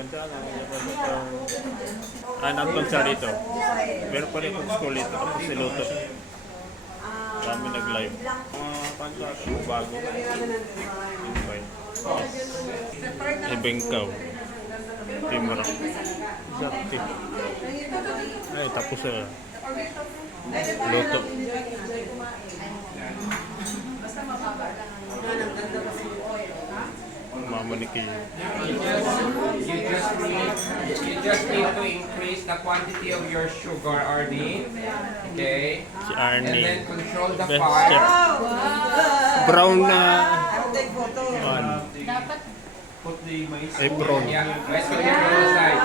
Ganda na. Nandun siya dito. Meron pa rin kong school dito. Tapos si Luto. Kami nag-live. Mga kanta ito. Bago. Invite. Ibengkaw. Timura. Sakti. Ay, tapos siya. Luto. Mama ni Kay. You just need to increase the quantity of your sugar, Arnie. Okay? Si And Arnie. then control the Best fire. chef. Brown na apron. Yeah, let's go here on the side.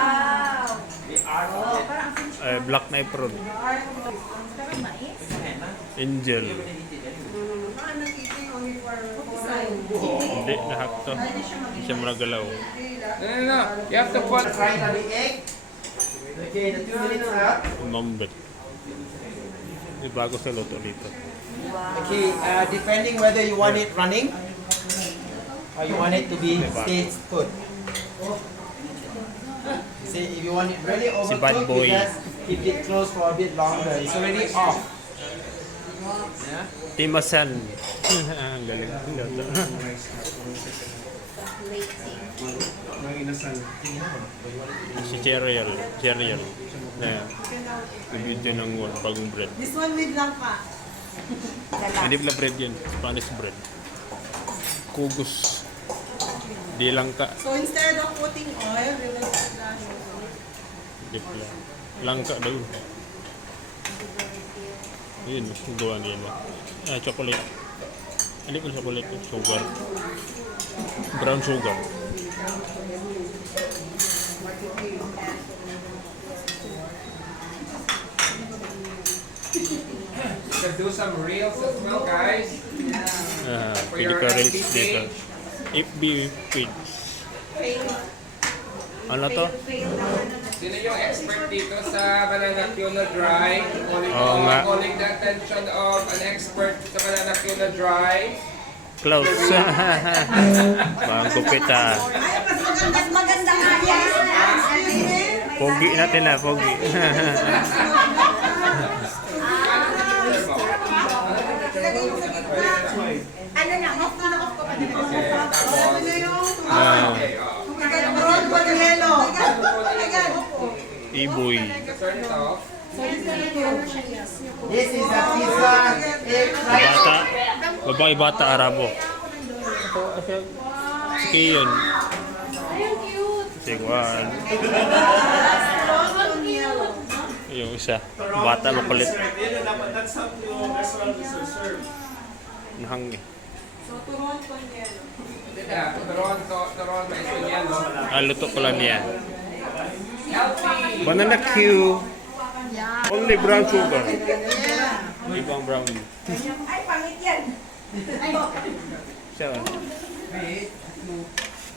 Black na apron. Angel. Hindi, nahak to. Hindi siya managalaw. No. You have to put right on the egg. Okay, the 2 minutes up. Mambet. May bago sa luto dito. Okay, depending whether you want it running or you want it to be stay put. See, if you want it really Si Bad overcooked, Boy. you just keep it closed for a bit longer. It's already off. Yeah. Timasan. Ang galing. Luto. Si Cheryl. Cheryl. Na video ng bagong bread. This one with langka. Hindi pala bread yun. Spanish bread. Kugos. Di lang ka. So instead of putting oil, we will splash. Di pala. Langka daw. Yun, gawa nila. Chocolate. Hindi ko chocolate. Sugar. Brown sugar. You can do some reels as well, guys. For Pwede your ka FB reels dito. page. FB page. Ano to? Sino yung expert dito sa banana tuna dry? Oo nga. Calling the attention of an expert sa banana tuna dry. Close. Bang kupit ah. Mas maganda nga yan. Pogi natin na, pogi. Ano na, off na off ko pa din. Okay, tapos. Okay, Brown pa ng yellow. Iboy. turn it off. This is a pizza egg fried. Bata. Babae bata Arabo. Sige yun. Sige, one. Yung isa. Bata makulit. Nahang eh. So turon ko yung yellow. Yeah, turon ba ito yan, no? Luto ko lang niya. Healthy. Banana Q. Only brown sugar. Ibang brown. Ay, pangit yan. Siya.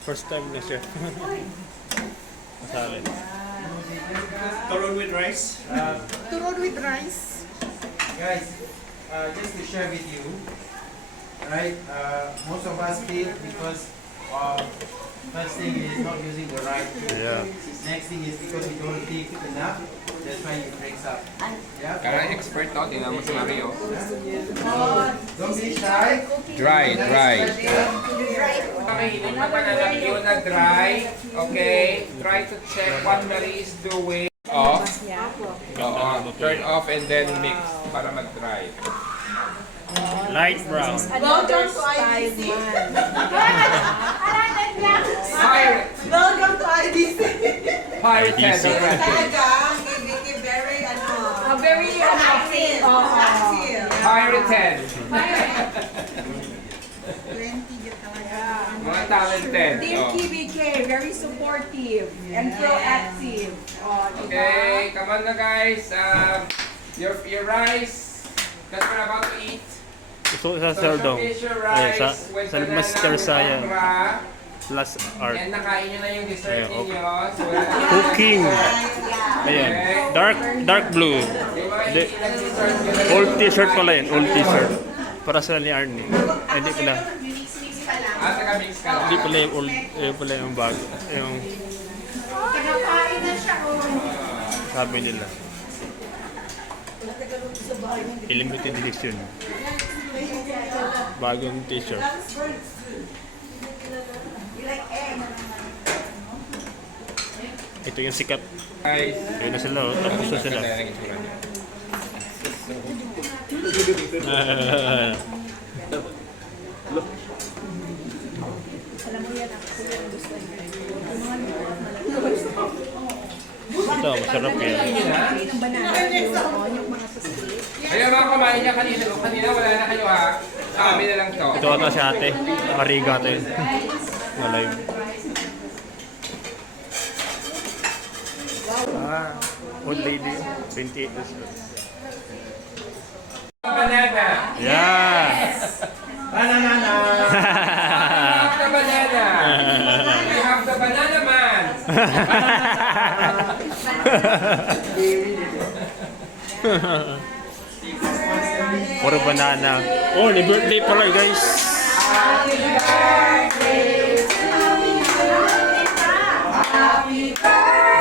First time na siya. Masalin. Turon with rice. Turon with rice. Guys, just to share with you, right? Most of us fail because first thing is not using the right tool. Yeah. Next thing is because we don't dig enough. That's why it breaks up. Yeah. Kaya expert to, tingnan mo si Mario. Don't be shy. Dry. Okay, hindi pa banana tuna dry. Okay, try to check what Marie is doing. Off. Turn off and then mix para mag-dry. Light brown. Welcome to IDC. Welcome to IDC. Pirate IDC. head. Talaga, Vicky, very Very active. Active. Pirate head. 20 yun talaga. Mga talented. Team Oh. KBK, very supportive and proactive. Oh, diba? Okay, come on na guys. Your rice that we're about to eat. So, sa sir daw. showcase your Ay, sa rice with sa banana Master with Saya okra. plus art. And nakain nyo na yung dessert Ayan, okay. ninyo. So, wala na Cooking. Ayan. Dark blue. Yung mga Di- ilang dessert nyo na Old t-shirt pala yun. Old t-shirt. Para sa ni Arnie. Hindi pala. Naka-mix ka lang. Hindi pala yung old. Yung pala yung bago. Yung Nakain na siya, oh. Sabi nila. Limited edition. Bagong t-shirt. Ito yung sikat. Guys. Yun na sila, oh. Tapos na sila. Ganda ng itsura niya. Ito, masarap yan. Ng banana. Yung mga susi. Ayun mga kumain niya kanina. Kanina wala na kayo ha. Sa amin na lang to. Ito ata si ate. Mariga ito yun. Alive. Ah, old lady. 28 years old. Banana. Yeah! Banana! Have the banana. We have the banana man. Puro banana. Oh, ni birthday pala guys.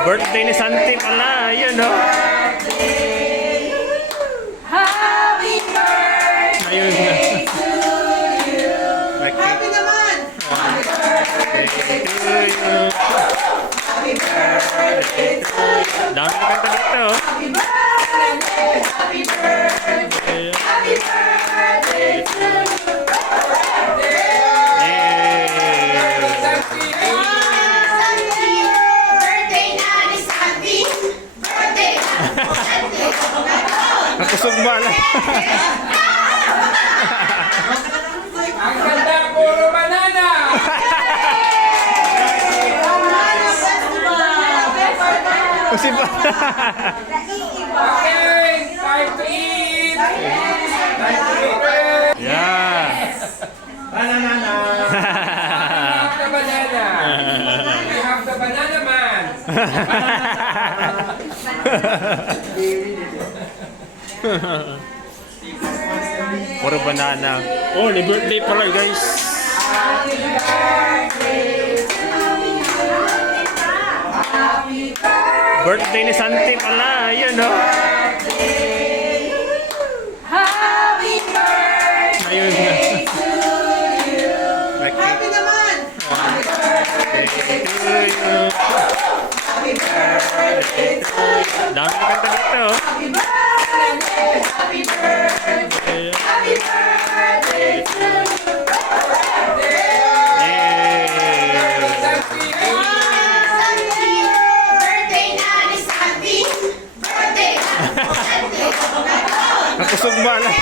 Birthday ni Santi pala. Ayun oh. Ayun na. Like, Happy naman! dami na kanta dito. Birthday na ni Sandy! Birthday! Nakusog ba lang? Ang ganda, puro banana. Kasi ba? Okay, time to eat. Time to eat. Yeah. Banana! Have the banana. We have the banana man. Puro banana. Oh, ni birthday pala guys. Birthday ni Santi pala. Ayun oh. Ayun na. Like, Happy naman! dami na kanta dito. Birthday na ni Sandy! Birthday! Nakusog ba lang?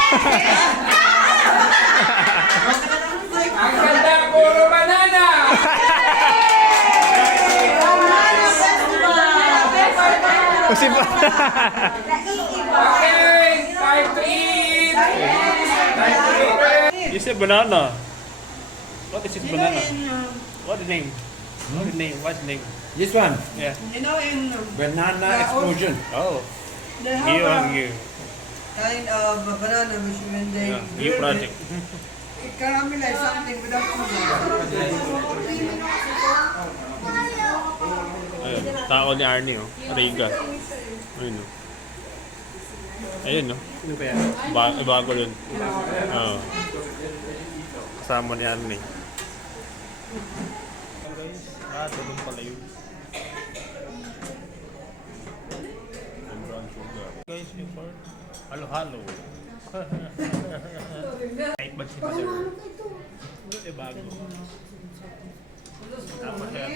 Ang ganda, puro banana. Kasi ba? Okay, time to eat. Time to eat. You said banana. What is this banana? What the name? What the name? What's the name? This one, Yeah. You know, in banana explosion. Oh. they have You a and you. kind of a banana which when they Yeah. You grill project. it caramelize something without sugar. Ayun. Tao ni Arnie oh. Riga. Ayun oh. Ayun oh. Ano ba yan? Bago yun. Oo. Kasama ni Arnie. Ah, tulong pala yun. And brown sugar. Guys, yung part. Halo-halo. Kahit ba si Mother? Ito bago. Tapos yan.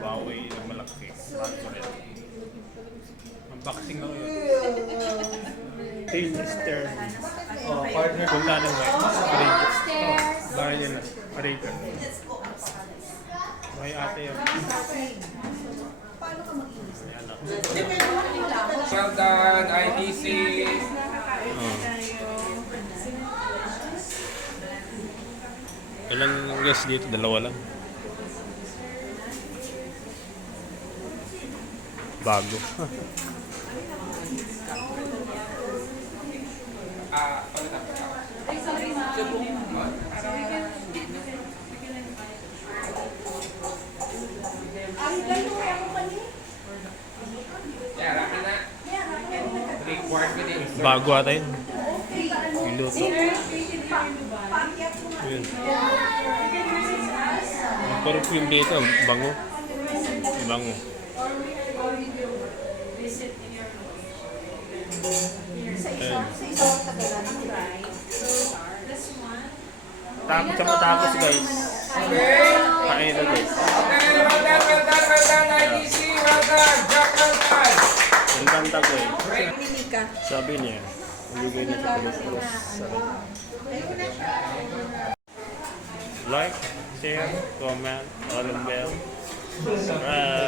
Huawei na malaki. Bago rin. Unboxing ako yun. Tailmister. Oh, partner. Kung na ng white. Parika. Bahay nila. Parika. May ate yun. Ayan ako. Well done, ITC. Oh. Ilang guests dito? Dalawa lang. Bago. Ay, ganun ako Bago ata yun. Niluto. Yun. Ang perfume dito, bango. Bango. Ayan. Tapos sa matapos guys. Okay? Kain na guys. Okay, well done, IDC, well done, Jack, well done. Ang ganda guys. Nika. Sabi niya, ibigay niya sa Pilipinas. Like, share, comment, all bell. Subscribe.